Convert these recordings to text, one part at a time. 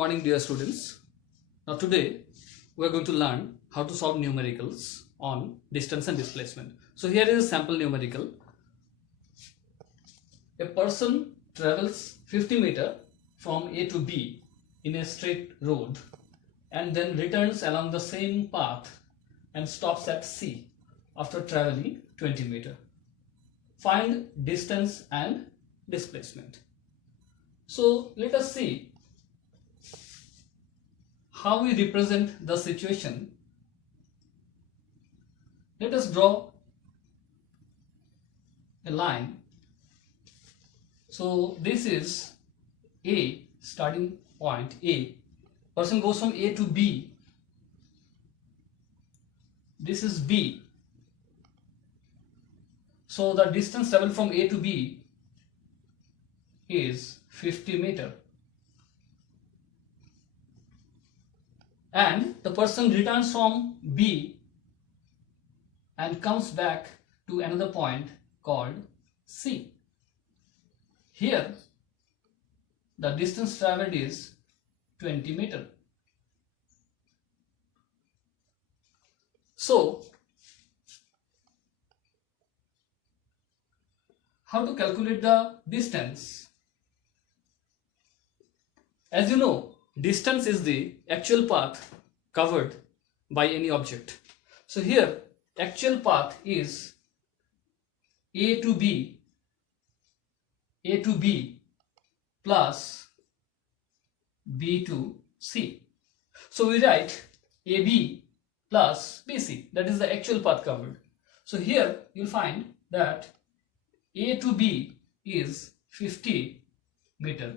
morning, dear students. Now today we are going to learn how to solve numericals on distance and displacement. So here is a sample numerical. A person travels 50 meters from A to B in a straight road and then returns along the same path and stops at C after traveling 20 meters. Find distance and displacement. So let us see how we represent the situation. Let us draw a line. So this is A, starting point A. Person goes from A to B. This is B. So the distance traveled from A to B is 50 meters. And the person returns from B and comes back to another point called C. Here the distance traveled is 20 meters. So how to calculate the distance? As you know, distance is the actual path covered by any object. So here actual path is A to B plus B to C. So we write AB plus BC, that is the actual path covered. So here you'll find that A to B is 50 meters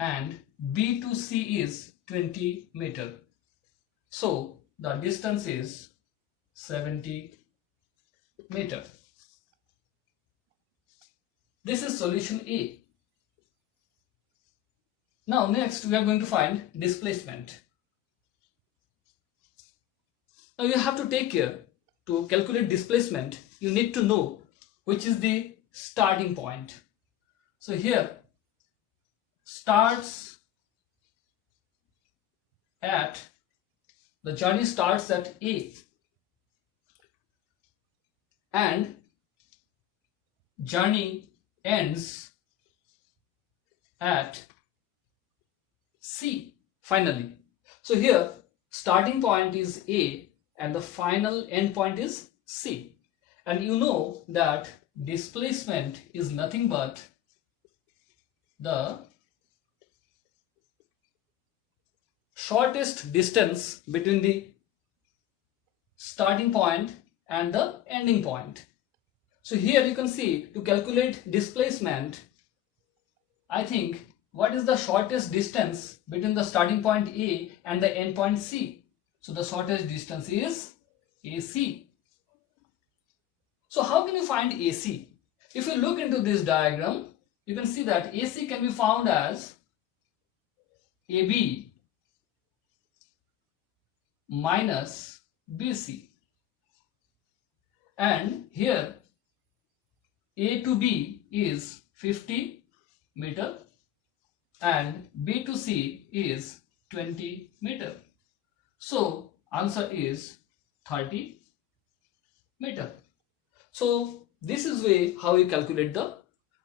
and B to C is 20 meters. So the distance is 70 meters. This is solution A. Now next we are going to find displacement. Now you have to take care to calculate displacement. You need to know which is the starting point. So here the journey starts at A and journey ends at C finally. So here starting point is A and the final end point is C. And you know that displacement is nothing but the shortest distance between the starting point and the ending point. So here you can see, to calculate displacement, I think what is the shortest distance between the starting point A and the end point C? So the shortest distance is AC. So how can you find AC? If you look into this diagram, you can see that AC can be found as AB minus BC. And here A to B is 50 meters and B to C is 20 meters. So answer is 30 meters. So this is way how you calculate the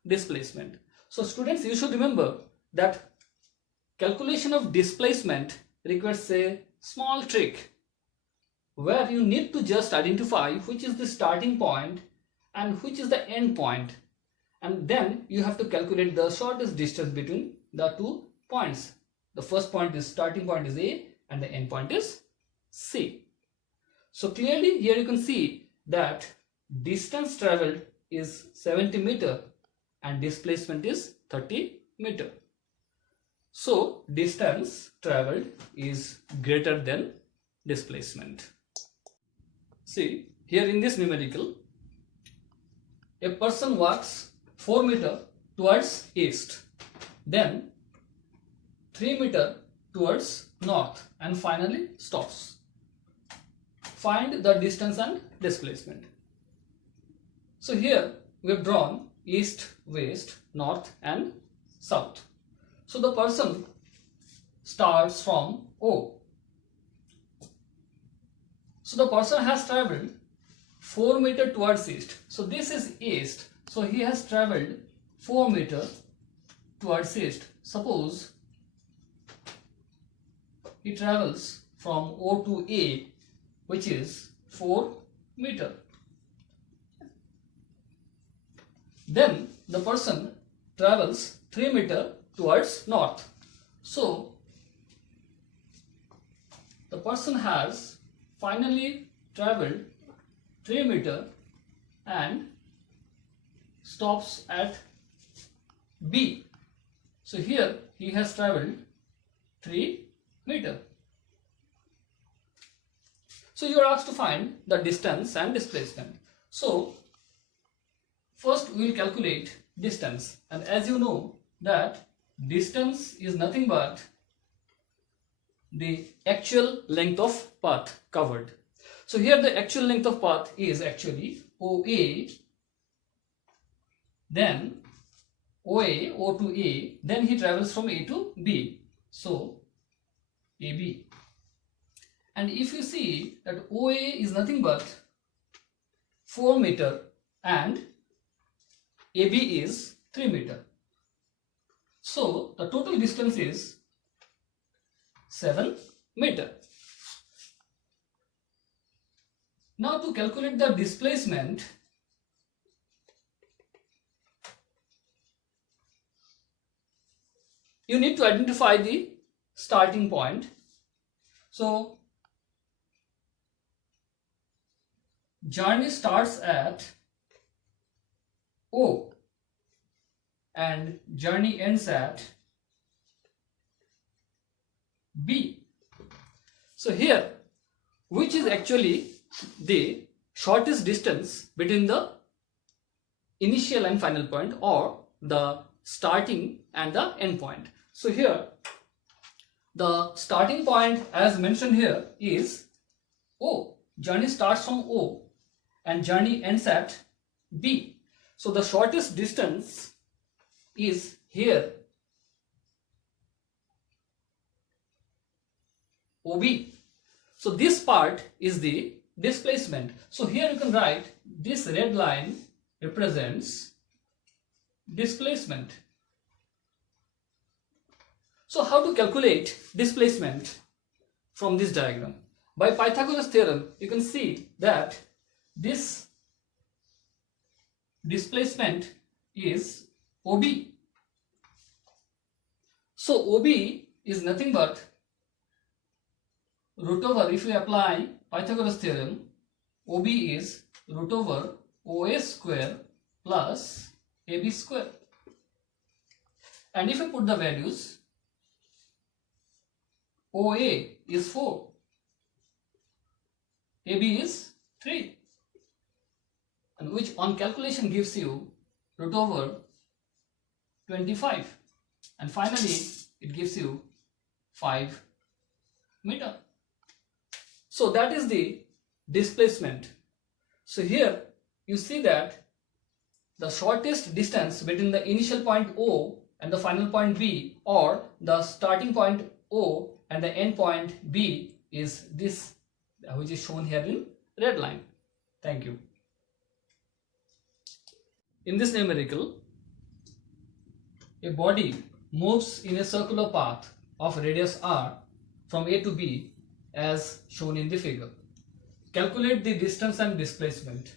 displacement. So students, you should remember that calculation of displacement requires a small trick where you need to just identify which is the starting point and which is the end point, and then you have to calculate the shortest distance between the 2 points. The first point is starting point is A and the end point is C. So clearly here you can see that distance traveled is 70 meters and displacement is 30 meters. So distance traveled is greater than displacement. See, here in this numerical, a person walks 4 meters towards east, then 3 meters towards north and finally stops. Find the distance and displacement. So here we have drawn east, west, north and south. So the person starts from O. So the person has traveled 4 meters towards east. So this is east. So he has traveled 4 meters towards east. Suppose he travels from O to A, which is 4 meters. Then the person travels 3 meters towards north. So the person has finally traveled 3 meters and stops at B. So here he has traveled 3 meters. So you are asked to find the distance and displacement. So first we will calculate distance, and as you know that distance is nothing but the actual length of path covered. So here the actual length of path is actually OA, then OA, O to A, then he travels from A to B. So AB. And if you see that OA is nothing but 4 meters and AB is 3 meters. So the total distance is 7 meters. Now to calculate the displacement, you need to identify the starting point. So journey starts at O and journey ends at B. So here, which is actually the shortest distance between the initial and final point, or the starting and the end point? So here the starting point as mentioned here is O. Journey starts from O and journey ends at B. So the shortest distance is here OB. So this part is the displacement. So here you can write this red line represents displacement. So how to calculate displacement from this diagram? By Pythagoras theorem, you can see that this displacement is OB. So OB is nothing but root over, if we apply Pythagoras theorem, OB is root over OA square plus AB square. And if we put the values, OA is 4, AB is 3, and which on calculation gives you root over 25, and finally it gives you 5 meters. So that is the displacement. So here you see that the shortest distance between the initial point O and the final point B, or the starting point O and the end point B, is this, which is shown here in red line. Thank you. In this numerical, a body moves in a circular path of radius r from A to B as shown in the figure. Calculate the distance and displacement.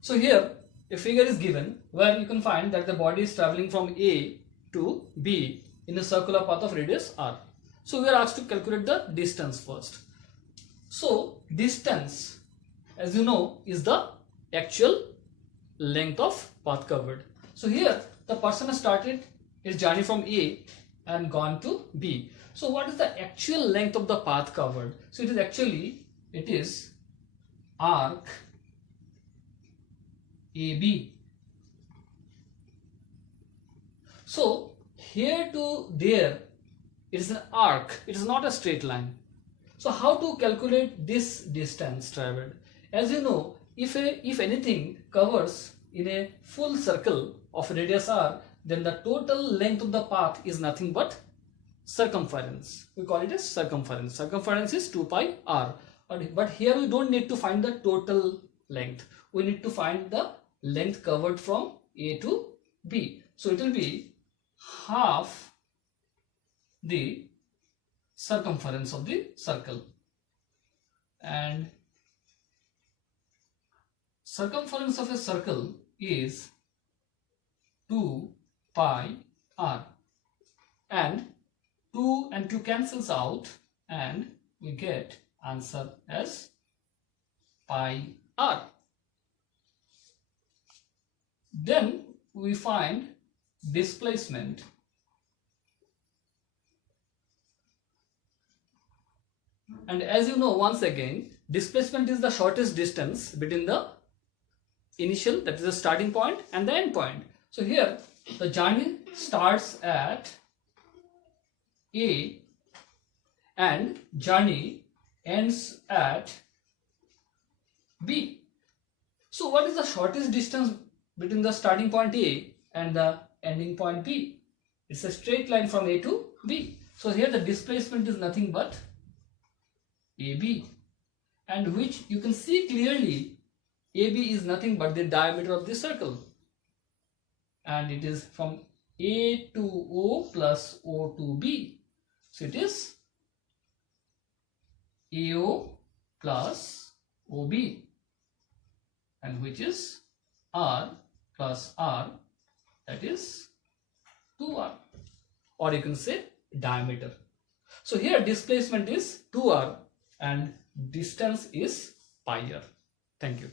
So here a figure is given where you can find that the body is traveling from A to B in a circular path of radius r. So we are asked to calculate the distance first. So distance, as you know, is the actual length of path covered. So here the person has started his journey from A and gone to B. So what is the actual length of the path covered? So it is arc AB. So here to there it is an arc, it is not a straight line. So how to calculate this distance traveled? As you know, if anything covers in a full circle of radius r, then the total length of the path is nothing but circumference. We call it as circumference. Circumference is 2 pi r. But here we don't need to find the total length. We need to find the length covered from A to B. So it will be half the circumference of the circle. And circumference of a circle is 2 pi r. And 2 and 2 cancels out and we get answer as pi r. Then we find displacement. And as you know, once again, displacement is the shortest distance between the initial, that is the starting point, and the end point. So here the journey starts at A and journey ends at B. So what is the shortest distance between the starting point A and the ending point B? It's a straight line from A to B. So here the displacement is nothing but AB, and which you can see clearly AB is nothing but the diameter of the circle, and it is from A to O plus O to B. So it is AO plus OB, and which is R plus R, that is 2R, or you can say diameter. So here displacement is 2R and distance is pi r. Thank you.